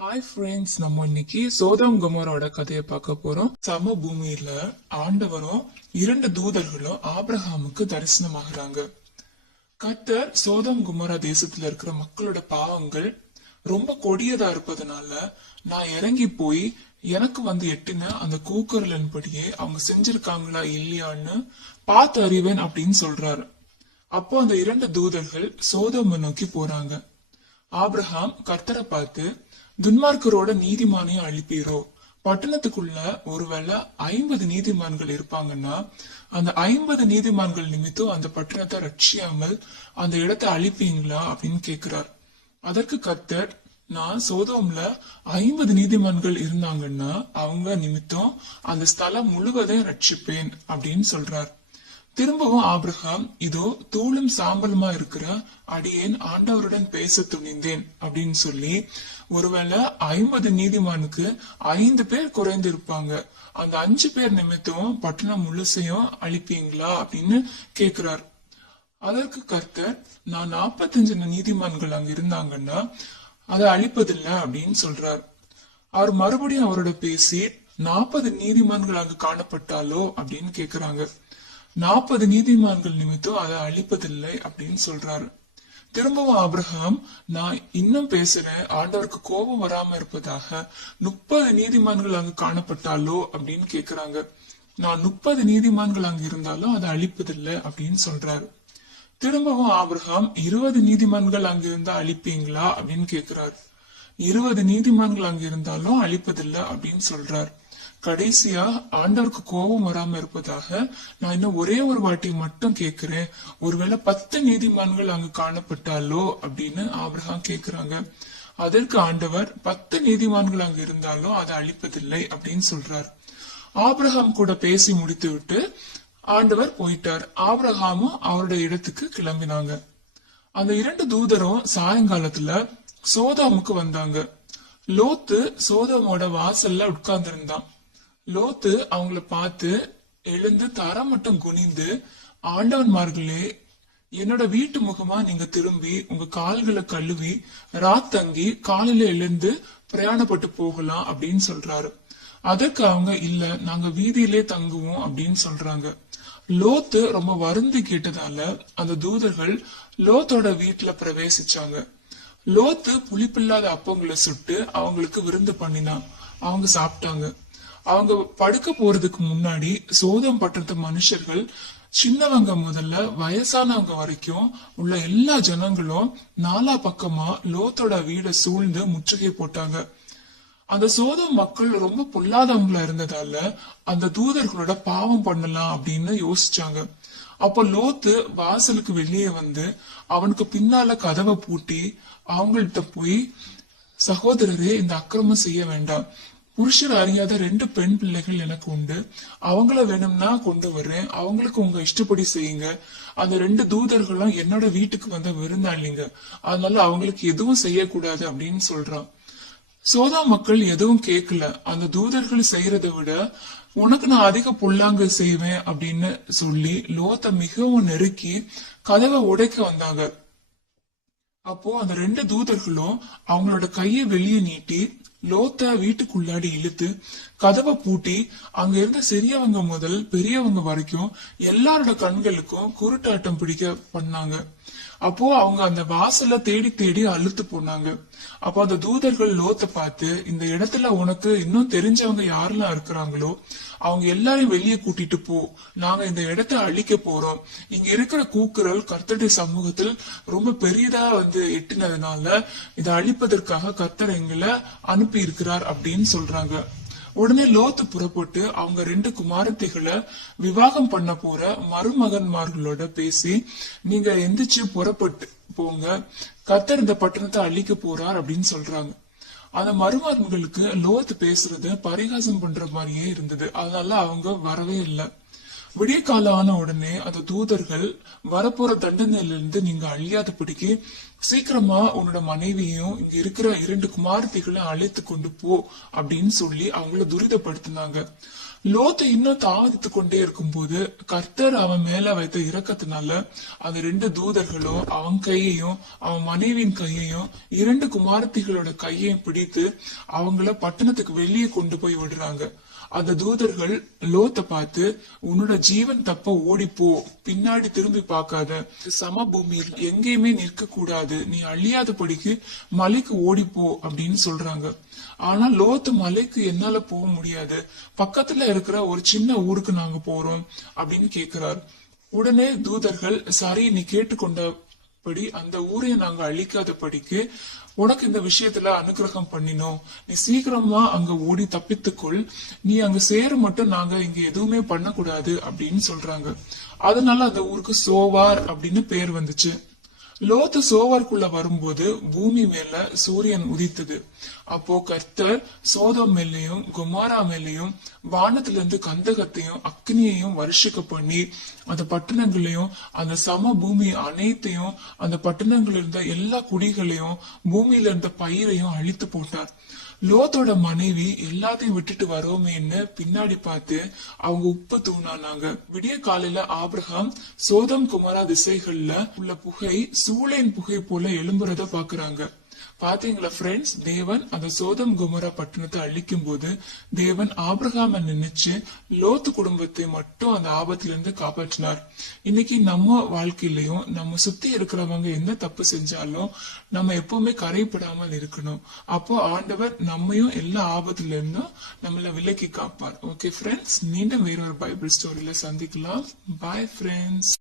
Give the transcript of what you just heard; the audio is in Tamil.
ஹாய் ஃப்ரெண்ட்ஸ் நம்ம இன்னைக்கு சோதம் குமாரோட கதையை பார்க்க போறோம். சம பூமியில ஆண்டவரும் இரண்டு தூதர்களும் ஆப்ரஹாமுக்கு தரிசனமாகறாங்க. கர்த்தர் சோதம் குமரா தேசத்துல இருக்கிற மக்களோட பாவங்கள் ரொம்ப கொடியதா இருப்பதனால நான் இறங்கி போய் எனக்கு வந்து எட்டின அந்த கூக்குரலின்படியே அவங்க செஞ்சிருக்காங்களா இல்லையான்னு பார்த்து அறிவேன் அப்படின்னு சொல்றாரு. அப்போ அந்த இரண்டு தூதர்கள் சோதோமை நோக்கி போறாங்க. ஆப்ரஹாம் கர்த்தரை பார்த்து துன்மார்க்கரோட நீதிமானையும் அழிப்பீரோ? பட்டணத்துக்குள்ள ஒருவேளை ஐம்பது நீதிமான்கள் இருப்பாங்கன்னா அந்த ஐம்பது நீதிமான்கள் நிமித்தம் அந்த பட்டணத்தை ரட்சியாமல் அந்த இடத்தை அழிப்பீங்களா அப்படின்னு கேக்குறார். அதற்கு கத்தர் நான் சோதோம்ல ஐம்பது நீதிமான்கள் இருந்தாங்கன்னா அவங்க நிமித்தம் அந்த ஸ்தலம் முழுவதையும் ரட்சிப்பேன் அப்படின்னு சொல்றார். திரும்பவும் ஆபிரகாம் இதோ தூளும் சாம்பலுமா இருக்கிற அடியேன் ஆண்டவருடன் பேச துணிந்தேன் அப்படின்னு சொல்லி ஒருவேளை ஐம்பது நீதிமானுக்கு ஐந்து பேர் குறைந்து இருப்பாங்க அந்த அஞ்சு பேர் நிமித்தம் பட்டணம் முழுசையும் அழிப்பீங்களா அப்படின்னு கேக்குறார். அதற்கு கர்த்தர் நான் நாற்பத்தஞ்சு நீதிமான்கள் அங்க இருந்தாங்கன்னா அதை அழிப்பதில்லை அப்படின்னு சொல்றார். அவர் மறுபடியும் அவரோட பேசி நாற்பது நீதிமான்கள் அங்கு காணப்பட்டாலோ? அப்படின்னு கேக்குறாங்க. நாற்பது நீதிமான்கள் நிமித்தம் அதை அழிப்பதில்லை அப்படின்னு சொல்றாரு. திரும்பவும் ஆபிரகாம் நான் இன்னும் பேசுறேன். ஆண்டவருக்கு கோபம் வராம இருப்பதாக முப்பது நீதிமான்கள் அங்கு காணப்பட்டாலோ? அப்படின்னு கேக்குறாங்க. நான் முப்பது நீதிமான்கள் அங்கு இருந்தாலும் அதை அழிப்பதில்லை அப்படின்னு சொல்றாரு. திரும்பவும் ஆபிரகாம் இருபது நீதிமான்கள் அங்க இருந்தா அழிப்பீங்களா? அப்படின்னு கேக்குறாரு. இருபது நீதிமான்கள் அங்க இருந்தாலும் அழிப்பதில்லை அப்படின்னு சொல்றாரு. கடைசியா ஆண்டவருக்கு கோபம் வராம இருப்பதாக நான் இன்னும் ஒரே ஒரு வாட்டி மட்டும் கேக்குறேன் ஒருவேளை பத்து நீதிமான்கள் அங்கு காணப்பட்டாலோ அப்படின்னு ஆபிரகாம் கேக்குறாங்க அதற்கு ஆண்டவர் பத்து நீதிமான்கள் அங்கு இருந்தாலும் அதை அழிப்பதில்லை அப்படின்னு சொல்றார். ஆபிரகாம் கூட பேசி முடித்து விட்டு ஆண்டவர் போயிட்டார். ஆபிரகாமும் அவருடைய இடத்துக்கு கிளம்பினாங்க. அந்த இரண்டு தூதரும் சாயங்காலத்துல சோதாமுக்கு வந்தாங்க. லோத்து சோதாமோட வாசல்ல உட்கார்ந்திருந்தான். லோத்து அவங்கள பார்த்து எழுந்து தரம் மட்டும் குனிந்து ஆண்டவன்மார்களே என்னோட வீட்டு முகமா நீங்க திரும்பி உங்க கால்களை கழுவி ராத்தங்கி காலையில எழுந்து பிரயாணப்பட்டு போகலாம் அப்படின்னு சொல்றாரு. அதற்கு அவங்க இல்ல நாங்க வீதியிலே தங்குவோம் அப்படின்னு சொல்றாங்க. லோத்து ரொம்ப வருந்தி கேட்டதால அந்த தூதர்கள் லோத்தோட வீட்டுல பிரவேசிச்சாங்க. லோத்து புளிப்பில்லாத அப்பங்களை சுட்டு அவங்களுக்கு விருந்து பண்ணினான் அவங்க சாப்பிட்டாங்க. அவங்க படுக்க போறதுக்கு முன்னாடி சோதம் பட்டத்து மனுஷர்கள் சின்னவங்க முதல்ல வயசானவங்க வரைக்கும் உள்ள எல்லா ஜனங்களும் நாலா பக்கமா லோத்தோட வீட சூழ்ந்து முற்றுகை போட்டாங்க. அந்த சோதம் மக்கள் ரொம்ப பொல்லாதவங்களா இருந்ததால அந்த தூதர்களோட பாவம் பண்ணலாம் அப்படின்னு யோசிச்சாங்க. அப்ப லோத்து வாசலுக்கு வெளியே வந்து அவனுக்கு பின்னால கதவை பூட்டி அவங்கள்ட்ட போய் சகோதரரே இந்த அக்கிரமம் செய்ய வேண்டாம். புருஷர் அறியாத ரெண்டு பெண் பிள்ளைகள் எனக்கு உண்டு. அவங்கள வேணும்னா கொண்டு வர்றேன். அவங்களுக்கு உங்க இஷ்டப்படி செய்யுங்க. அந்த ரெண்டு தூதர்களும் என்னோட வீட்டுக்கு வந்த விருந்தாளிங்க. அதனால அவங்களுக்கு எதுவும் செய்யக்கூடாது அப்படின்னு சொல்றான். சோதா மக்கள் எதுவும் கேட்கல. அந்த தூதர்கள் செய்யறதை விட உனக்கு நான் அதிக புல்லாங்கு செய்வேன் அப்படின்னு சொல்லி லோத்தை மிகவும் நெருக்கி கதவை உடைக்க வந்தாங்க. அப்போ அந்த ரெண்டு தூதர்களும் அவங்களோட கையை வெளியே நீட்டி லோத்தா வீட்டுக்குள்ளாடி இழுத்து கதவை பூட்டி அங்க இருந்த சிறியவங்க முதல் பெரியவங்க வரைக்கும் எல்லாரோட கண்களுக்கும் குருட்டாட்டம் பிடிக்க பண்ணாங்க. அப்போ அவங்க அந்த வாசல்ல தேடி தேடி அழுத்து போனாங்க. அப்போ அந்த தூதர்கள் லோத்த பார்த்து இந்த இடத்துல உனக்கு இன்னும் தெரிஞ்சவங்க யாரெல்லாம் இருக்கிறாங்களோ அவங்க எல்லாரையும் வெளியே கூட்டிட்டு போ. நாங்க இந்த இடத்தை அழிக்க போறோம். இங்க இருக்கிற கூக்குரல் கர்த்தருடைய சமூகத்தில் ரொம்ப பெரியதா வந்து எட்டினதுனால இதை அழிப்பதற்காக கர்த்தர் எங்களை அனுப்பி இருக்கிறார் அப்படின்னு சொல்றாங்க. உடனே லோத்து புறப்பட்டு அவங்க ரெண்டு குமாரத்தைகளை விவாகம் பண்ண போற மருமகன்மார்களோட பேசி நீங்க எந்திரிச்சு புறப்பட்டு போங்க. கத்தர் இந்த பட்டணத்தை அழிக்க போறார் அப்படின்னு சொல்றாங்க. அந்த மருமகன்களுக்கு லோத்து பேசுறது பரிகாசம் பண்ற மாதிரியே இருந்தது. அதனால அவங்க வரவே இல்லை. விடிய காலம் ஆன உடனே அந்த தூதர்கள் வரப்போற தண்டனையிலிருந்து நீங்க அழியாதபடிக்கு சீக்கிரமா உன்னோட மனைவியையும் இங்க இருக்கிற இரண்டு குமாரத்திகளையும் அழைத்து கொண்டு போ அப்படின்னு சொல்லி அவங்கள துரிதப்படுத்தினாங்க. லோத்து இன்னும் தாமதித்து கொண்டே இருக்கும்போது கர்த்தர் அவன் மேல வைத்த இறக்கத்தினால அந்த ரெண்டு தூதர்களும் அவன் கையையும் அவன் மனைவியின் கையையும் இரண்டு குமாரத்திகளோட கையையும் பிடித்து அவங்கள பட்டணத்துக்கு வெளியே கொண்டு போய் விடுறாங்க. அந்த தூதர்கள் லோத்தை பார்த்து உன்னோட ஜீவன் தப்ப ஓடிப்போ பின்னாடி திரும்பி பார்க்காத. சமபூமியில் எங்கேயுமே நிற்க கூடாது நீ அழியாதபடிக்கு மலைக்கு ஓடிப்போ அப்படின்னு சொல்றாங்க. ஆனா லோத்து மலைக்கு என்னால போக முடியாது. பக்கத்துல இருக்கிற ஒரு சின்ன ஊருக்கு நாங்க போறோம் அப்படின்னு கேக்குறாரு. உடனே தூதர்கள் சரி நீ கேட்டுக்கொண்ட படி அந்த ஊரை நாங்க அழிக்காத படிக்கு உனக்கு இந்த விஷயத்துல அனுகிரகம் பண்ணினோம். நீ சீக்கிரமா அங்க ஓடி தப்பித்துக்கொள். நீ அங்க சேர மட்டும் நாங்க இங்க எதுவுமே பண்ணக்கூடாது அப்படின்னு சொல்றாங்க. அதனால அந்த ஊருக்கு சோவார் அப்படின்னு பேர் வந்துச்சு. லோத்து சோவர்க்குள்ள வரும்போது பூமி மேல சூரியன் உதித்தது. அப்போ கர்த்தர் சோதம் மேலையும் குமாரா மேலையும் வானத்திலிருந்து கந்தகத்தையும் அக்னியையும் வருஷிக்க பண்ணி அந்த பட்டணங்களையும் அந்த சம பூமி அனைத்தையும் அந்த பட்டணங்கள்ல இருந்த எல்லா குடிகளையும் பூமியில இருந்த பயிரையும் அழித்து போட்டார். லோத்தோட மனைவி எல்லாத்தையும் விட்டுட்டு வரோமேன்னு பின்னாடி பார்த்து அவங்க உப்பு தூணானாங்க. விடிய காலையில ஆபிரகாம் சோதம் குமாரா திசைகள்ல உள்ள புகை சூளையின் புகை போல எழும்புறத பாக்குறாங்க. பாத்தீங்களா ஃப்ரெண்ட்ஸ் தேவன் அந்த சோதம் குமரா பட்டணத்தை அழிக்கும் போது தேவன் ஆபிரகாம நினைச்சு லோத்து குடும்பத்தை மட்டும் அந்த ஆபத்துல இருந்து காப்பாற்றினார். இன்னைக்கு நம்ம வாழ்க்கையிலயும் நம்ம சுத்தி இருக்கிறவங்க என்ன தப்பு செஞ்சாலும் நம்ம எப்பவுமே கரைப்படாமல் இருக்கணும். அப்போ ஆண்டவர் நம்மையும் எல்லா ஆபத்துல இருந்தும் நம்மள விலக்கி காப்பார். ஓகே ஃப்ரெண்ட்ஸ் மீண்டும் வேற ஒரு பைபிள் ஸ்டோரியில சந்திக்கலாம். Bye friends